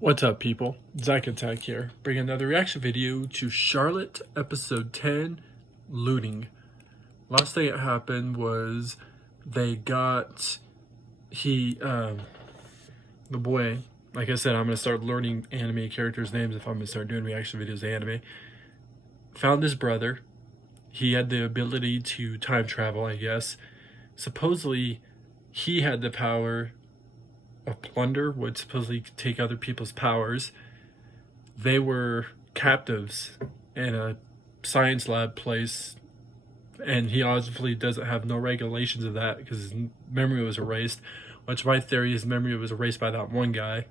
What's up, people? Zach Attack here, bringing another reaction video to Charlotte episode 10, Looting. Last thing that happened was they got, the boy, like I said, I'm going to start learning anime characters' names if I'm going to start doing reaction videos to anime, found his brother. He had the ability to time travel, I guess. Supposedly, he had the power of plunder, would supposedly take other people's powers. They were captives in a science lab place, and he obviously doesn't have no regulations of that because his memory was erased, which my theory is memory was erased by that one guy.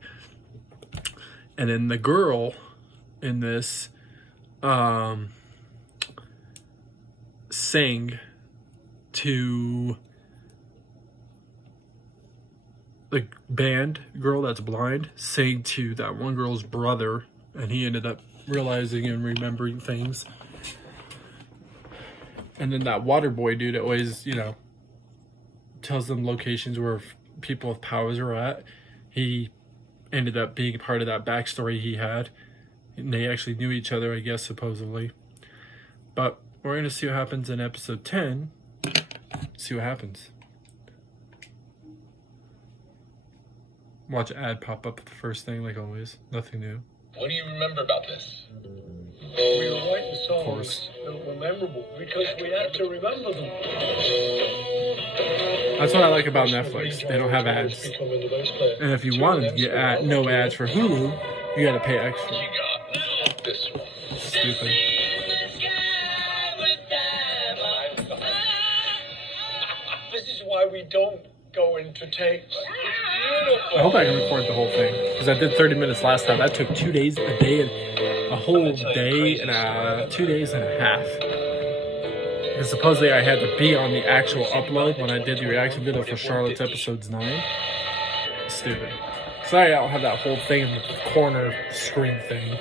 And then the girl in this sang to the band girl that's blind, sang to that one girl's brother, and he ended up realizing and remembering things. And then that water boy dude always, tells them locations where people with powers are at. He ended up being part of that backstory he had, and they actually knew each other, I guess, supposedly. But we're going to see what happens in episode 10. See what happens. Watch ad pop up at the first thing, like always. Nothing new. What do you remember about this? We were writing songs that were memorable because we had to remember them. That's what I like about Netflix. They don't have ads. And if you wanted to get no ads for Hulu, you gotta pay extra. You got this one. Stupid. This is why we don't go into tapes. I hope I can record the whole thing, because I did 30 minutes last time. That took 2 days, a whole day and 2 days and a half. And supposedly I had to be on the actual upload when I did the reaction video for Charlotte's episodes 9. Stupid. Sorry I don't have that whole thing in the corner screen thing.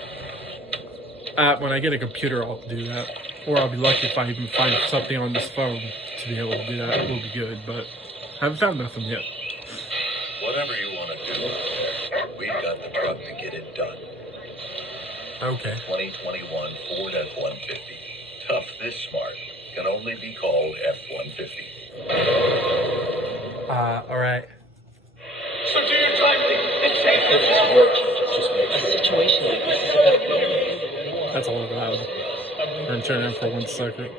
When I get a computer, I'll do that. Or I'll be lucky if I even find something on this phone to be able to do that. It will be good, but I haven't found nothing yet. Whatever you want to do, we've got the truck to get it done. Okay. 2021 Ford F-150. Tough this smart. Can only be called F-150. Alright. So do your timing. It's safe. If this works, just make sure. A situation like this is about you. That's a little loud. I'm gonna turn it in for 1 second.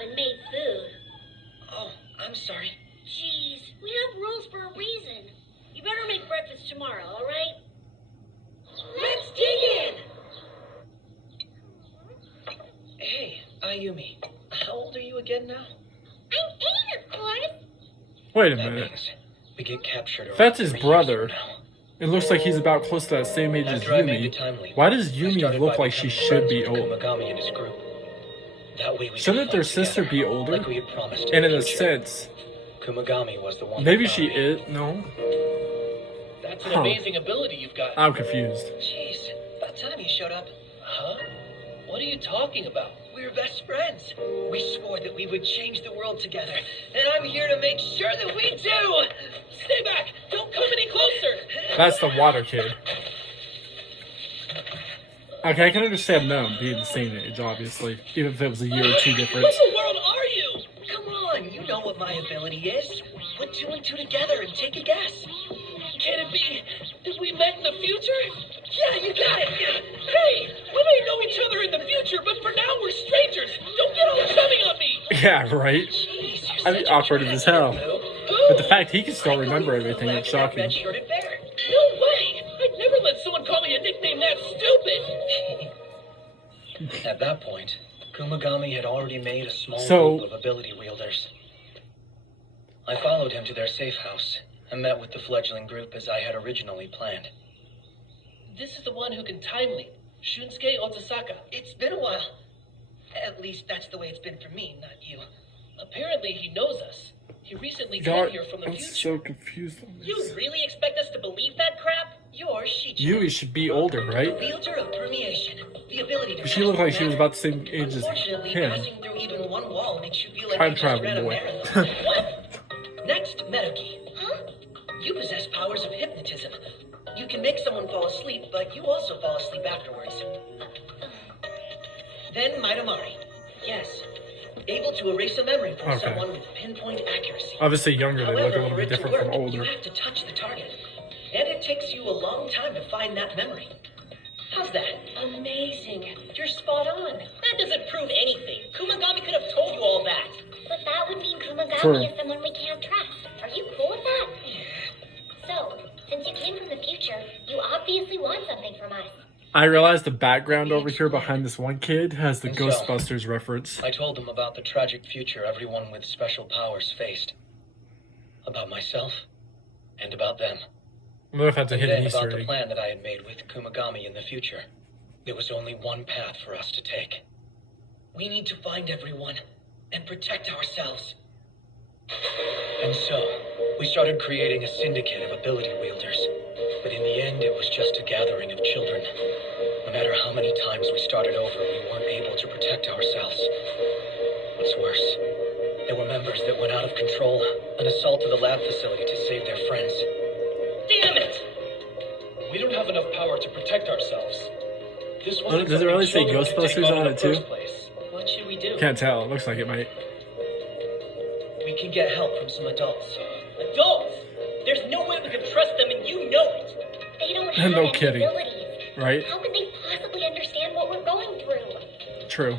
And made food. Oh, I'm sorry. Jeez, we have rules for a reason. You better make breakfast tomorrow, all right? Let's dig in! Hey, Ayumi. How old are you again now? I'm 8, of course. Wait a That minute. means we get captured. If that's his brother, it looks like he's about close to that same age as Yumi. Why does Yumi look like she should be old? Shouldn't their sister be older? And in a sense, Kumagami was the one. maybe she is. No? That's an amazing ability you've got. I'm confused. Jeez, about time you showed up. Huh? What are you talking about? We're best friends. We swore that we would change the world together, and I'm here to make sure that we do. Stay back! Don't come any closer. That's the water kid. Okay, I can understand them being the same age, obviously, even if it was a year or two difference. What in the world are you? Come on, you know what my ability is. Put 2 and 2 together and take a guess. Can it be that we met in the future? Yeah, you got it. Hey, we may know each other in the future, but for now we're strangers. Don't get all chummy on me. Yeah, right? Jeez, I'd be awkward as hell. But the fact he can still remember everything is shocking. No way! I'd never let someone call me a nickname that stupid! At that point, Kumagami had already made a small group of ability wielders. I followed him to their safe house and met with the fledgling group as I had originally planned. This is the one who can time leap, Shunsuke Otsasaka. It's been a while. At least that's the way it's been for me, not you. Apparently he knows us. He recently came here from the future. I'm so confused on this. You really expect us to believe that crap? You're Shichi. Yui should be older, right? The wielder of permeation. The ability to She looked like she was about the same age as Unfortunately, him. passing through even one wall makes you feel like Time you just travel ran a boy. marathon. What? Next, Metaki. Huh? You possess powers of hypnotism. You can make someone fall asleep, but you also fall asleep afterwards. Then Mitamari. Yes. Able to erase a memory from Okay. someone with pinpoint accuracy. Obviously younger, they look a However, little for bit it to different from work, older. You have to touch the target. And it takes you a long time to find that memory. How's that? Amazing. You're spot on. That doesn't prove anything. Kumagami could have told you all that. But that would mean Kumagami True. is someone we can't trust. Are you cool with that? So, since you came from the future, you obviously want something from us. I realized the background over here behind this one kid has the And so- Ghostbusters reference. I told them about the tragic future everyone with special powers faced. About myself, and about them. I wonder if that's a And hidden then about Easter the egg. plan that I had made with Kumagami in the future. There was only one path for us to take. We need to find everyone and protect ourselves. And so, we started creating a syndicate of ability wielders. But in the end, it was just a gathering of children. No matter how many times we started over, we weren't able to protect ourselves. What's worse, there were members that went out of control and assaulted the lab facility to save their friends. Damn it! We don't have enough power to protect ourselves. This Does it something really say children can Ghostbusters take on in it, the too? first place. What should we do? Can't tell. It looks like it might. We can get help from some adults. Adults? There's no way we can trust them, and you know it. They don't have No any kidding. abilities. Right? How could they possibly understand what we're going through? True.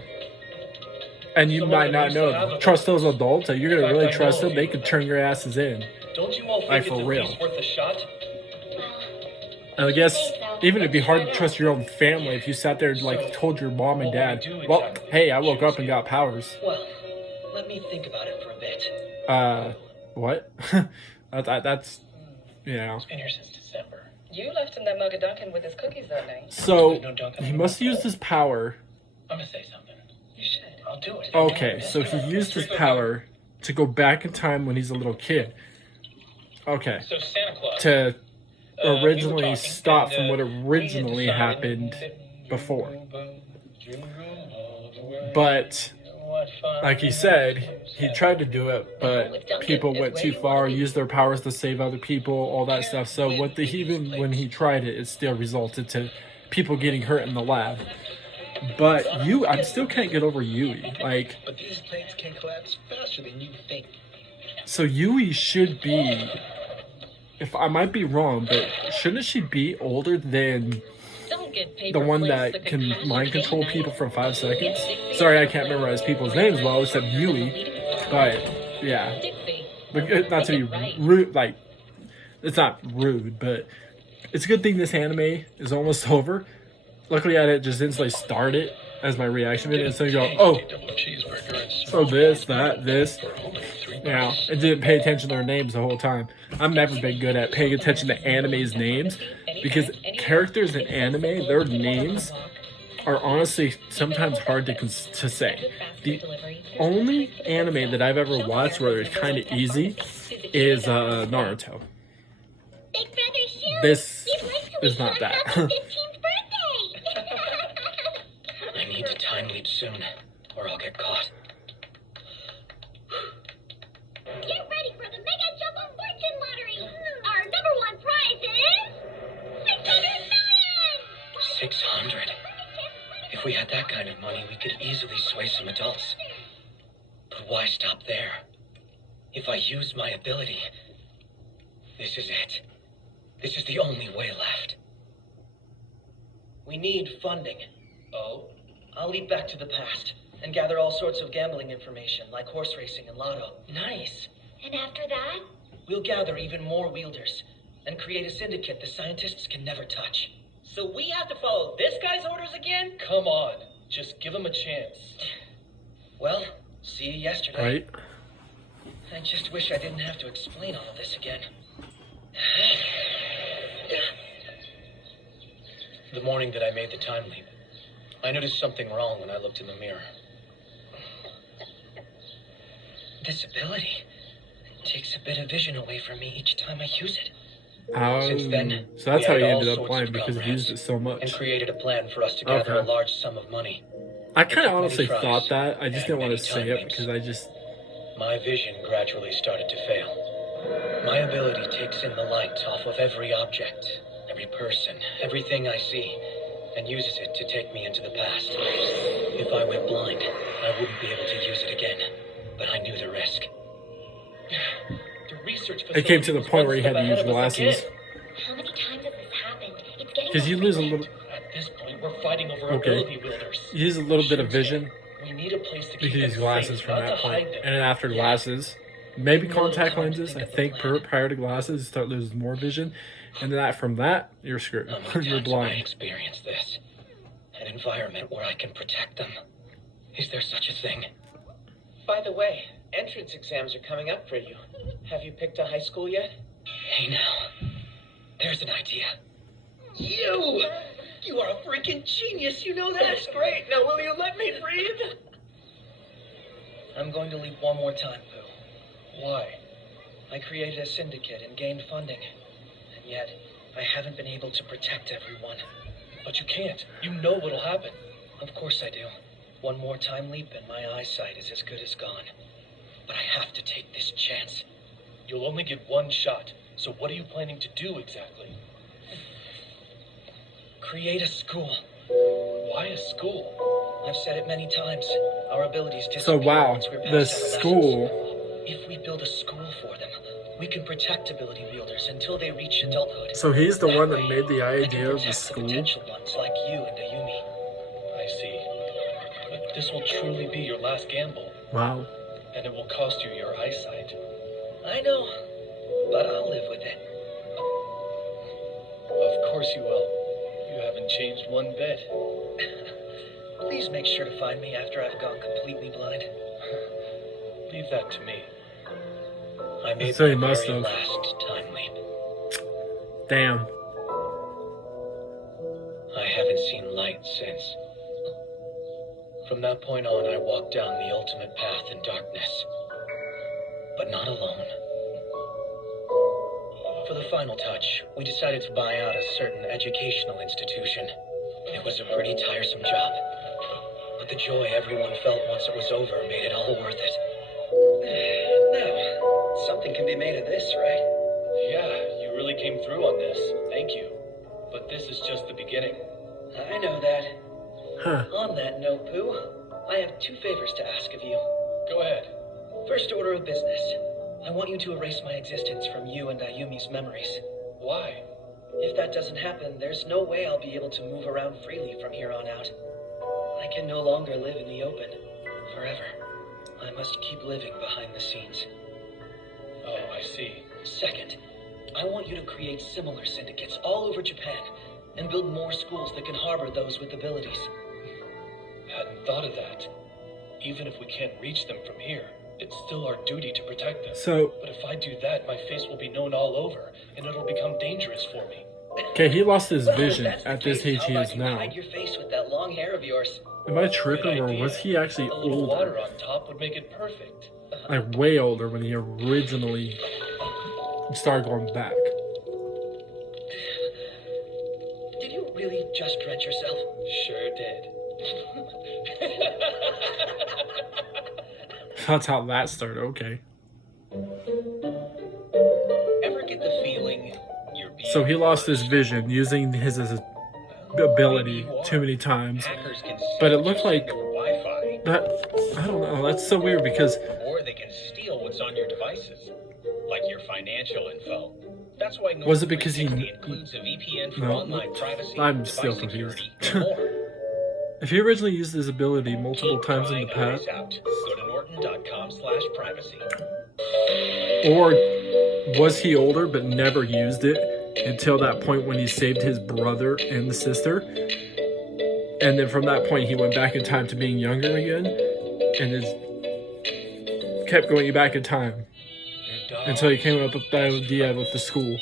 And you Someone might not that used to know. have Trust those adults. Like, you're In gonna fact, really I trust know them. They you. could turn your asses in. Don't you all think Like, it's for at real. least worth a shot? Well, And I guess even it'd be hard to trust your own family if you sat there and like told your mom and dad, well, hey, I woke up and got powers. Well, let me think about it for a bit. What? That's, you know. It's been here since December. You left him that mug of Dunkin' with his cookies that night. So he must have used his power. I'm gonna say something. You should. I'll do it. Okay, so he used his power to go back in time when he's a little kid. Okay. So Santa Claus. To we were originally talking, stop and, from what we had originally decided happened that- before. But like he said, he tried to do it, but people went too far, used their powers to save other people, all that stuff. So even when he tried it, it still resulted to people getting hurt in the lab. But I still can't get over Yui. Like, But these plates can collapse faster than you think. so Yui should be, if I might be wrong, but shouldn't she be older than Don't get the paper one plates that could can pass mind the control day people night. from 5 seconds? Dixie. Sorry, I can't memorize people's names well, except Yui. But yeah, Dixie. but not to be rude. Like, it's not rude, but it's a good thing this anime is almost over. Luckily, I didn't just instantly start it as my reaction video, and so you go, oh, Double cheeseburger and so this, that, this. for only $3. You know, and didn't pay attention to their names the whole time. I've never been good at paying attention to anime's names because characters in anime, their names are honestly sometimes hard to say. The only anime that I've ever watched where it's kind of easy is Naruto. Big Brother Shoe, This we'd like to is wish not you a that. happy 15th birthday. I need to time leap soon, or I'll get caught. Get ready for the Mega Jump of Fortune Lottery. Our #1 prize is 600 million. 600. If we had that kind of money, we could easily sway some adults. But why stop there? If I use my ability, this is it. This is the only way left. We need funding. Oh? I'll leap back to the past and gather all sorts of gambling information, like horse racing and lotto. Nice. And after that, We'll gather even more wielders and create a syndicate the scientists can never touch. So we have to follow this guy's orders again? Come on. Just give him a chance. Well, see you yesterday. Right? I just wish I didn't have to explain all of this again. The morning that I made the time leap, I noticed something wrong when I looked in the mirror. This ability takes a bit of vision away from me each time I use it. Since then, so that's we how had he all ended up sorts blind, of because he used it so and much. created a plan for us to gather Okay. a large sum of money. I kind of many honestly tries thought that. I just and didn't want many to say time it lapse. because I just... My vision gradually started to fail. My ability takes in the light off of every object, every person, everything I see, and uses it to take me into the past. If I went blind, I wouldn't be able to use it again, but I knew the risk. The research It came to the facility was point one where he step had to ahead use of us glasses. again. How many times has this happened? It's getting Because you lose a frequent. little... At this point, we're fighting over Okay. ability wielders. You lose a little bit of vision. We need a place to You keep can them use glasses safe, from not that to point. hide them. And then after glasses, maybe contact lenses, I think, prior to glasses, you start losing more vision. And then from that, you're screwed. How many You're times have I blind. experienced this? An environment where I can protect them. Is there such a thing? By the way, entrance exams are coming up for you. Have you picked a high school yet? Hey now, there's an idea. You are a freaking genius, you know that? That's great. Now will you let me breathe? I'm going to leap one more time, Pooh. Why? I created a syndicate and gained funding. And yet, I haven't been able to protect everyone. But you can't. You know what'll happen. Of course I do. One more time leap and my eyesight is as good as gone. But I have to take this chance. You'll only get one shot. So what are you planning to do exactly? Create a school. Why a school? I've said it many times. Our abilities disappear So, wow, once we're past the adolescence. school... If we build a school for them, we can protect ability wielders until they reach adulthood. So he's the one that way, made the we idea can of the protect school? potential ones like you and Ayumi. I see. But this will truly be your last gamble, Wow. and it will cost you your eyesight. I know, but I'll live with it. Of course you will. You haven't changed one bit. Please make sure to find me after I've gone completely blind. Leave that to me. I made So he my must very have. last time leap. Damn. I haven't seen light since. From that point on, I walked down the ultimate path in darkness. But not alone. For the final touch, we decided to buy out a certain educational institution. It was a pretty tiresome job. But the joy everyone felt once it was over made it all worth it. Now, something can be made of this, right? Yeah, you really came through on this. Thank you. But this is just the beginning. I know that. Huh. On that note, Pooh, I have 2 favors to ask of you. Go ahead. First order of business. I want you to erase my existence from you and Ayumi's memories. Why? If that doesn't happen, there's no way I'll be able to move around freely from here on out. I can no longer live in the open. Forever. I must keep living behind the scenes. Oh, I see. Second, I want you to create similar syndicates all over Japan and build more schools that can harbor those with abilities. Hadn't thought of that. Even if we can't reach them from here, it's still our duty to protect them. So, But if I do that, my face will be known all over, and it'll become dangerous for me. okay, he lost his Well, if vision that's the at this case, age he how is about you now. hide your face with that long hair of yours? Am I Good tripping, or idea. was he actually A little water older? on top would make it perfect. Like, way older when he originally started going back. Did you really just drench yourself? Sure did. That's how that started, okay. Ever get the feeling you're being So he lost his watched? vision using his ability too many times. Hackers can But it seize looked your like signal Wi-Fi, that, I don't know, that's so weird because Or they can steal what's on your devices, like your financial info. That's why Norton Was it because he- 360 includes a VPN for No, online privacy, I'm device still security, confused. and more. if he originally used his ability multiple Keep times in the trying past, Erase out. Go to norton.com/privacy. or was he older but never used it until that point when he saved his brother and the sister, and then from that point he went back in time to being younger again, and just kept going back in time until he came up with the idea with the school.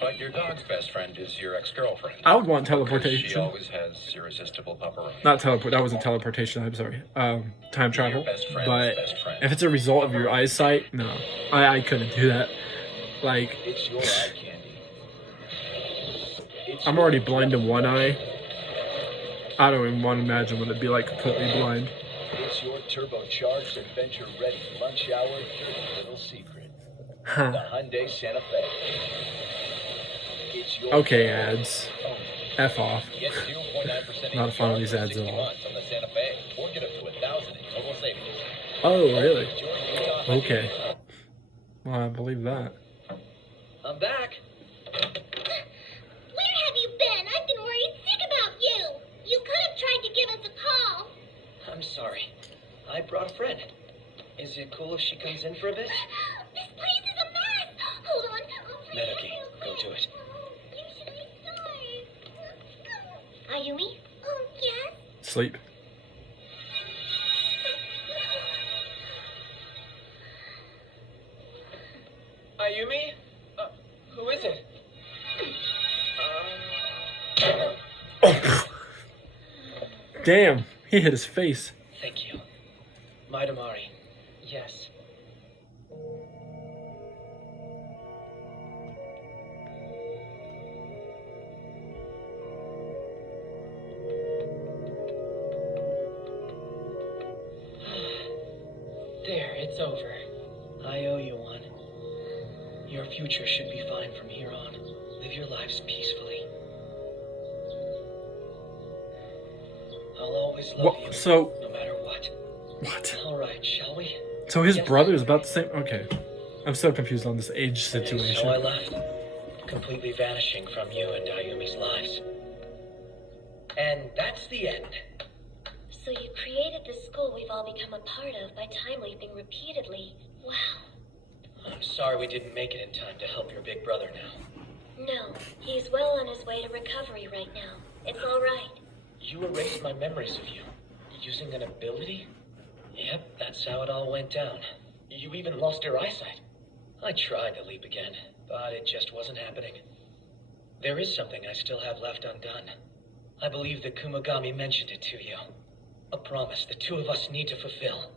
But your dog's best friend is your ex-girlfriend. I would want Because She teleportation. always has irresistible pepperoni. Not teleport. That wasn't teleportation. I'm sorry. Time travel. Your best friend's But best friend. if it's a result of your eyesight, no, I couldn't do that. Like, It's your eye candy. I'm already blind in one eye. I don't even want to imagine what it'd be like completely blind. It's your turbocharged, adventure-ready lunch hour dirty little secret. The Huh. Hyundai Santa Fe. It's your Okay, ads. Oh, F off. get 0.9% Not a fan of these ads at 60 all. months on the Santa Fe, or get up to $1,000 in total savings. Oh, really? Enjoy your Hyundai. Okay. Well, I believe that. I'm back. Where have you been? I've been worried sick about you. You could have tried to give us a call. I'm sorry. I brought a friend. Is it cool if she comes in for a bit? This place is a mess. Hold on. I'll play Meadow Game, real go quick. do it. Usually sorry. Ayumi? Oh, yes? Sleep. Ayumi? Who is it? Damn, he hit his face. Thank you. Maidamari. Yes. There, it's over. I owe you one. Your future should be fine from here on. Live your lives peacefully. I'll always love What? you, So, no matter what. what? All right, shall we? So his Yes. brother is about the same? Okay. I'm so confused on this age So I situation. left, completely vanishing from you and Ayumi's lives. And that's the end. So you created the school we've all become a part of by time leaping repeatedly. Wow. I'm sorry we didn't make it in time to help your big brother now. No, he's well on his way to recovery right now. It's all right. You erased my memories of you, using an ability? Yep, that's how it all went down. You even lost your eyesight. I tried to leap again, but it just wasn't happening. There is something I still have left undone. I believe that Kumagami mentioned it to you. A promise the two of us need to fulfill.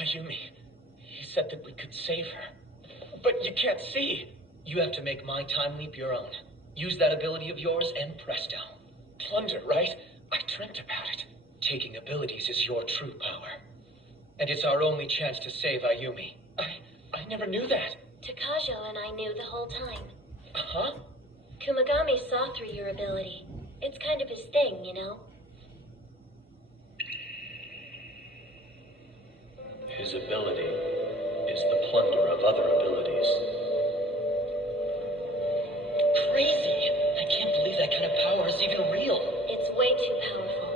Ayumi, he said that we could save her. But you can't see. You have to make my time leap your own. Use that ability of yours and presto. Plunder, right? I dreamt about it. Taking abilities is your true power. And it's our only chance to save Ayumi. I never knew that. Takajo and I knew the whole time. Huh? Kumagami saw through your ability. It's kind of his thing, you know? His ability is the plunder of other abilities. Crazy. I can't believe that kind of power is even real. It's way too powerful.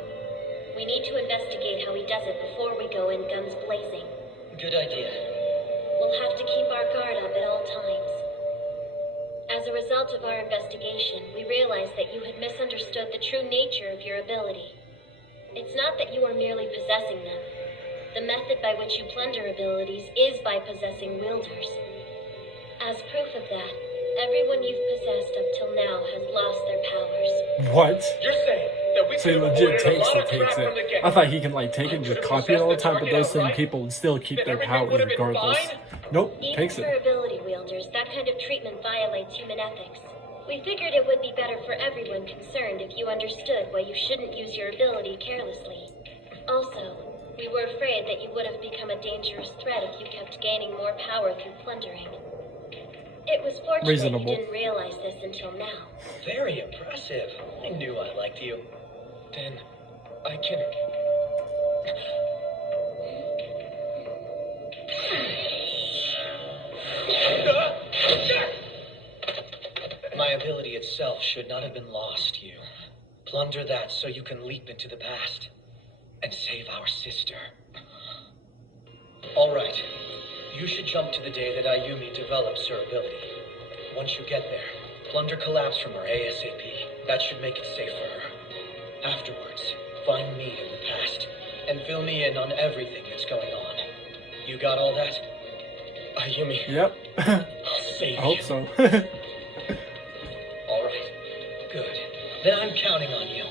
We need to investigate how he does it before we go in guns blazing. Good idea. We'll have to keep our guard up at all times. As a result of our investigation, we realized that you had misunderstood the true nature of your ability. It's not that you are merely possessing them. The method by which you plunder abilities is by possessing wielders. As proof of that, everyone you've possessed up till now has lost their powers. What? You're saying that we So he could have legit avoided a takes lot it, of takes crap it. from the get-go. I thought he can like take it and just copy it all the time, but those same Right? people would still keep Then their everything powers would have been regardless. fine? Nope, Even takes for it. ability wielders, that kind of treatment violates human ethics. We figured it would be better for everyone concerned if you understood why you shouldn't use your ability carelessly. Also, we were afraid that you would have become a dangerous threat if you kept gaining more power through plundering. It was fortunate Reasonable. you didn't realize this until now. Very impressive. I knew I liked you. Then I can. My ability itself should not have been lost, you. Plunder that so you can leap into the past and save our sister. All right. You should jump to the day that Ayumi develops her ability. Once you get there, plunder collapse from her ASAP. That should make it safe for her. Afterwards, find me in the past and fill me in on everything that's going on. You got all that? Ayumi, Yep. I'll save I hope you. so. All right. Good. Then I'm counting on you.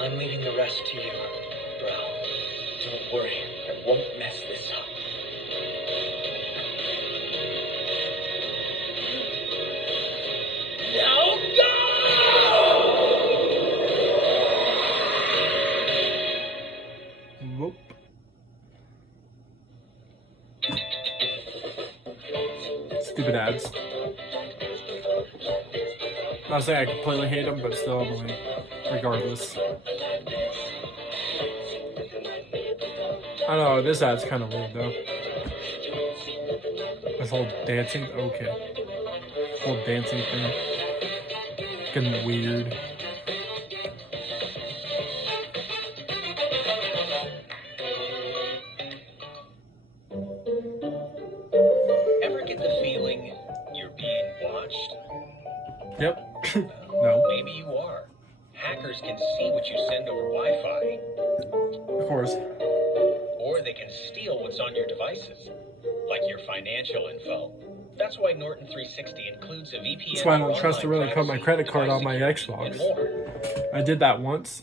I'm leaving the rest to you, bro. Don't worry, I won't mess this up. stupid ads. Not saying I completely hate them, but still annoying. Regardless. I don't know, this ad's kind of weird though. This whole dancing, okay. This whole dancing thing. Getting weird. Ever get the feeling you're being watched? Yep. No. Maybe you are. Hackers can see what you send over Wi-Fi. Of course. Or they can steal what's on your devices, like your financial info. That's why Norton 360 includes a VPN. That's why I don't trust to really put my credit card on my Xbox. I did that once.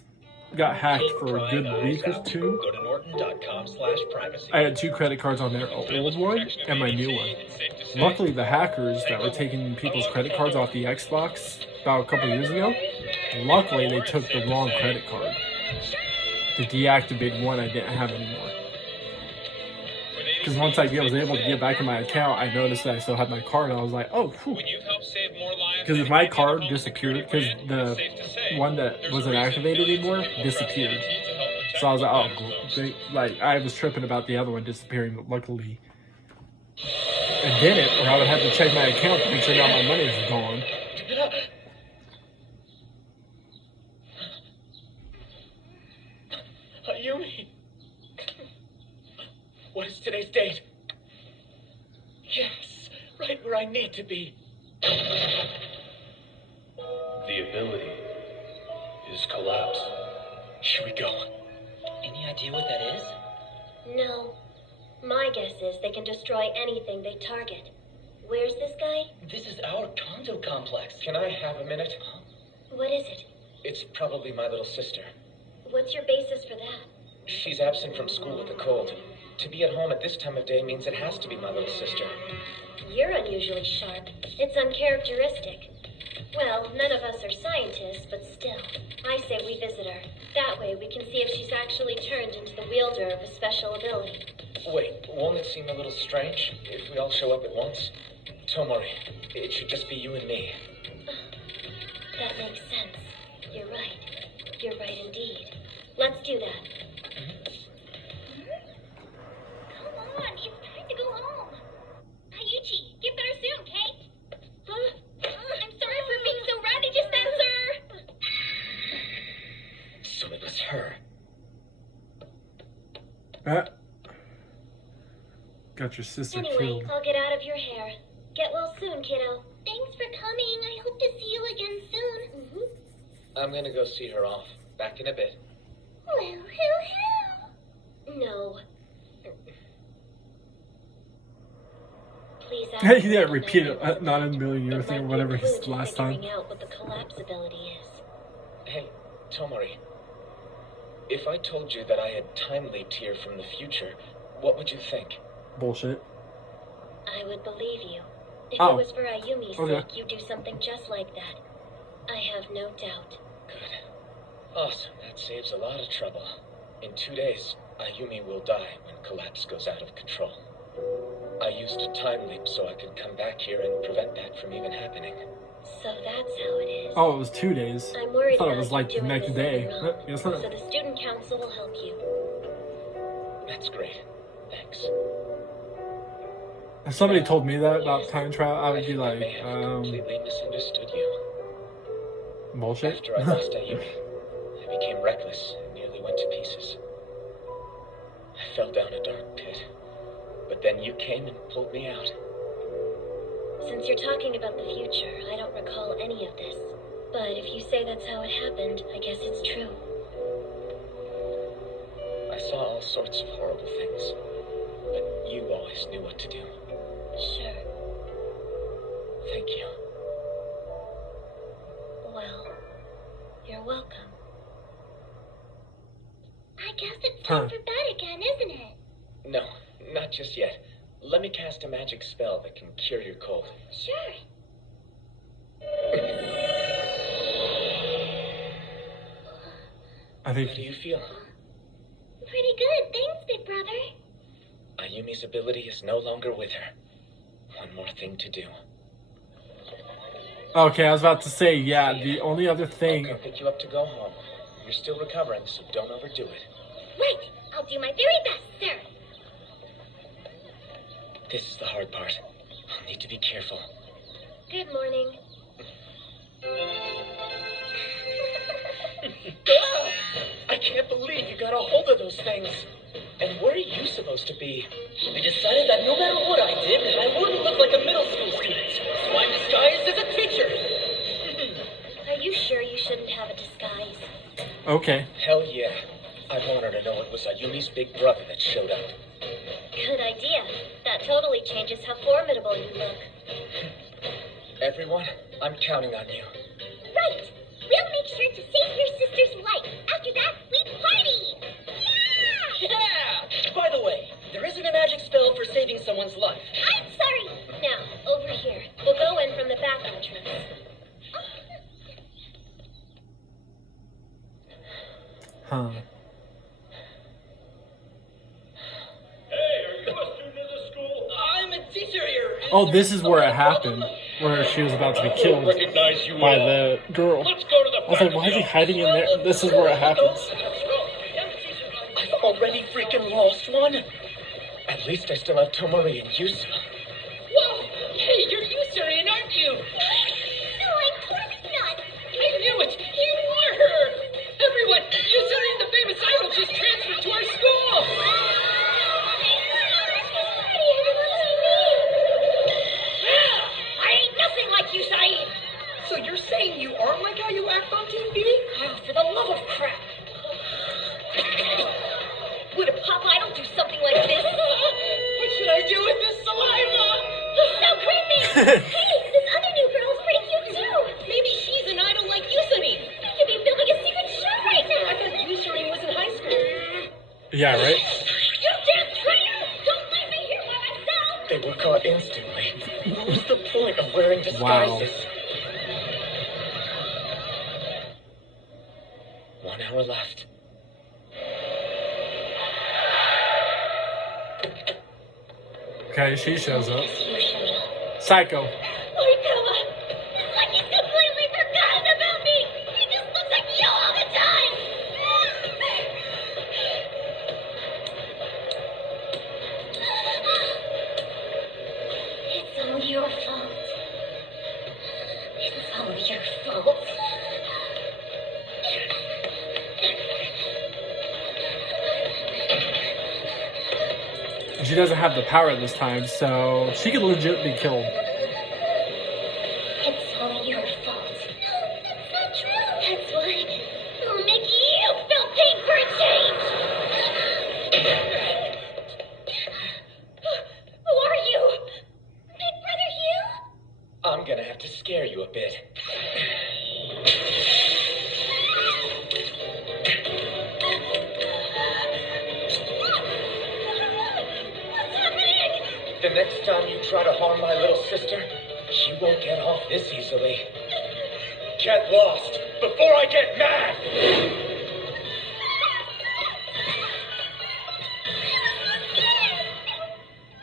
Got hacked for a good week or two. Go to norton.com/privacy. I had 2 credit cards on there, an old one and my new one. Luckily, the hackers that were taking people's credit cards off the Xbox about a couple years ago, luckily they took the wrong credit card. The deactivated one I didn't have anymore. Because once I was able to get back in my account, I noticed that I still had my card, and I was like, oh, whew. Because if my card disappeared, because the one that wasn't activated anymore disappeared. So I was like, oh, like, I was tripping about the other one disappearing, but luckily it didn't, or I would have to check my account to make sure that my money is gone. Yumi! What is today's date? Yes, right where I need to be. The ability is collapse. Here we go. Any idea what that is? No. My guess is they can destroy anything they target. Where's this guy? This is our condo complex. Can I have a minute? What is it? It's probably my little sister. What's your basis for that? She's absent from school with a cold. To be at home at this time of day means it has to be my little sister. You're unusually sharp. It's uncharacteristic. Well, none of us are scientists, but still. I say we visit her. That way we can see if she's actually turned into the wielder of a special ability. Wait, won't it seem a little strange if we all show up at once? Tomori, it should just be you and me. That makes sense. You're right. You're right indeed. Let's do that. Come on, it's time to go home. Hayuchi, get better soon, Kate. Huh? I'm sorry for being so rowdy just then, sir. So it was her. Got your sister Anyway, killed. I'll get out of your hair. Get well soon, kiddo. Thanks for coming. I hope to see you again soon. I'm gonna go see her off. Back in a bit. Well, hoo-hoo. No. Please ask Hey, yeah, me repeat when it. I visit. Not in a million years It thing or might be whatever a his clue to last time. figuring out what the collapse ability is. Hey, Tomori. If I told you that I had time leaped here from the future, what would you think? Bullshit. I would believe you. If Oh. it was for Ayumi's Okay. sake, you'd do something just like that. I have no doubt. Good. Awesome. That saves a lot of trouble. In 2 days, Ayumi will die when collapse goes out of control. I used a time leap so I could come back here and prevent that from even happening. So that's how it is. Oh, it was 2 days. I'm I worried thought it about was you like the doing next this day. on your own. Guess So not. the student council will help you. That's great. Thanks. If somebody told me that about time travel, I would be think like, may have completely misunderstood you. bullshit. After I lost Ayumi, I became reckless and nearly went to pieces. I fell down a dark pit. But then you came and pulled me out. Since you're talking about the future, I don't recall any of this. But if you say that's how it happened, I guess it's true. I saw all sorts of horrible things. But you always knew what to do. Sure. Thank you. Well, you're welcome. I guess it's time Huh. for bed again, isn't it? No, not just yet. Let me cast a magic spell that can cure your cold. Sure. I think How do you feel? Pretty good, thanks, big brother. Ayumi's ability is no longer with her. one more thing to do. Okay, I was about to say, yeah, the only other thing... I'll pick you up to go home. You're still recovering, so don't overdo it. Right. I'll do my very best, sir. This is the hard part. I'll need to be careful. Good morning. I can't believe you got a hold of those things. And where are you supposed to be? I decided that no matter what I did, I wouldn't look like a middle school student. So I'm disguised as a teacher. Are you sure you shouldn't have a disguise? Okay. Hell yeah. I want her to know it was Ayumi's big brother that showed up. Good idea. That totally changes how formidable you look. Everyone, I'm counting on you. Right. We'll make sure to save your sister's life. After that, we party. Yeah! Yeah! By the way, there isn't a magic spell for saving someone's life. I'm sorry. Now, over here. We'll go in from the back entrance. Huh. Hey, are you a student of the school? I'm a teacher here. Oh, this is where it happened. Where she was about to be killed Recognize you by all. the girl. Let's go to the I was like, why is he hiding in there? This is where it happens. I've already freaking lost one. At least I still have Tomori and Yusa. Whoa! Hey, you're Yusurian, aren't you? No, I'm clearly not. I knew it! You are her! Everyone, Yusurian the famous idol just transferred to our school! I ain't nothing like you, Saeed. So you're saying you aren't like how you act on TV? Oh, for the love of crap. Would a pop idol do something like this? What should I do with this saliva? He's so creepy. Hey, this other new girl is pretty cute too. Maybe she's an idol like Yusurian. We could be filming a secret show right I now. thought Yusurian was in high school. Yeah, right? You damn traitor! Don't leave me here by myself. They were caught instantly. What was the point of wearing Wow. disguises? 1 hour left. Okay, she shows up. You showed up. Psycho. Oikawa! It's like he's completely forgotten about me! He just looks like you all the time! It's all your fault. It's all your fault. She doesn't have the power this time, so she could legit be killed. It's all your fault. That's not true! That's why I'll make you feel pain for a change! Who are you? Big Brother Hugh? I'm gonna have to scare you a bit. What's happening? The next time you try to harm my little sister, she won't get off this easily. Get lost before I get mad!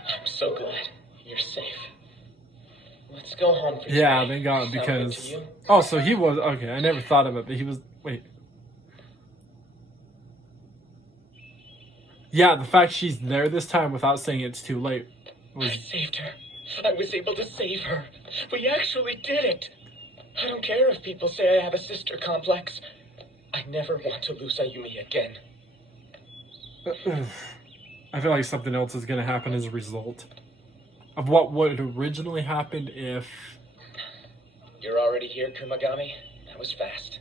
I'm so glad you're safe. Let's go home for Yeah, today. thank God, Sound good because... to you? Oh, so he was... Okay, I never thought of it, but he was... Wait. Yeah, the fact she's there this time without saying it's too late I was... saved her. I was able to save her. We actually did it. I don't care if people say I have a sister complex. I never want to lose Ayumi again. I feel like something else is going to happen as a result of what would originally happened if... You're already here, Kumagami? That was fast.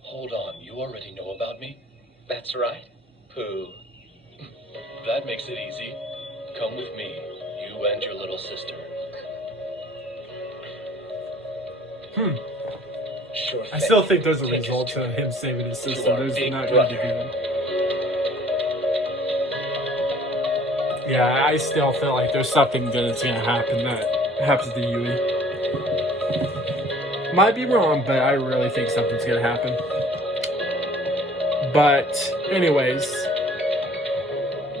Hold on, you already know about me? That's right. Pooh. That makes it easy. Come with me, you and your little sister. Sure I thing. still think there's a Take us result to to it. him saving his To sister. our There's big not going to be brother. good. Yeah, I still feel like there's something that's going to happen that happens to Yui. Might be wrong, but I really think something's going to happen. But, anyways.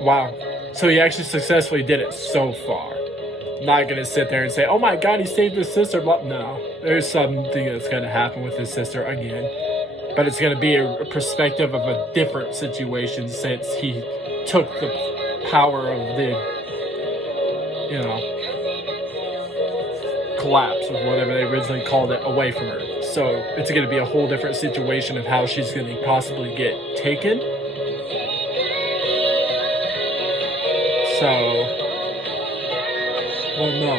Wow. So he actually successfully did it so far. not gonna sit there and say, "Oh my God, he saved his sister." Blah. No, there's something that's gonna happen with his sister again, but it's gonna be a perspective of a different situation since he took the power of the, collapse or whatever they originally called it away from her. So it's gonna be a whole different situation of how she's gonna possibly get taken. So. Well, no.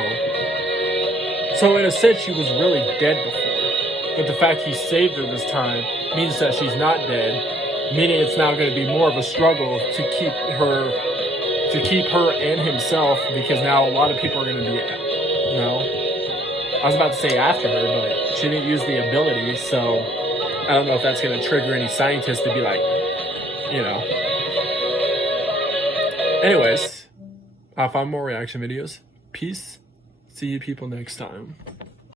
So in a sense, she was really dead before. But the fact he saved her this time means that she's not dead. Meaning it's now going to be more of a struggle to keep her and himself, because now a lot of people are going to be, I was about to say after her, but she didn't use the ability, so I don't know if that's going to trigger any scientists to be like, Anyways, I'll find more reaction videos. Peace. See you people next time.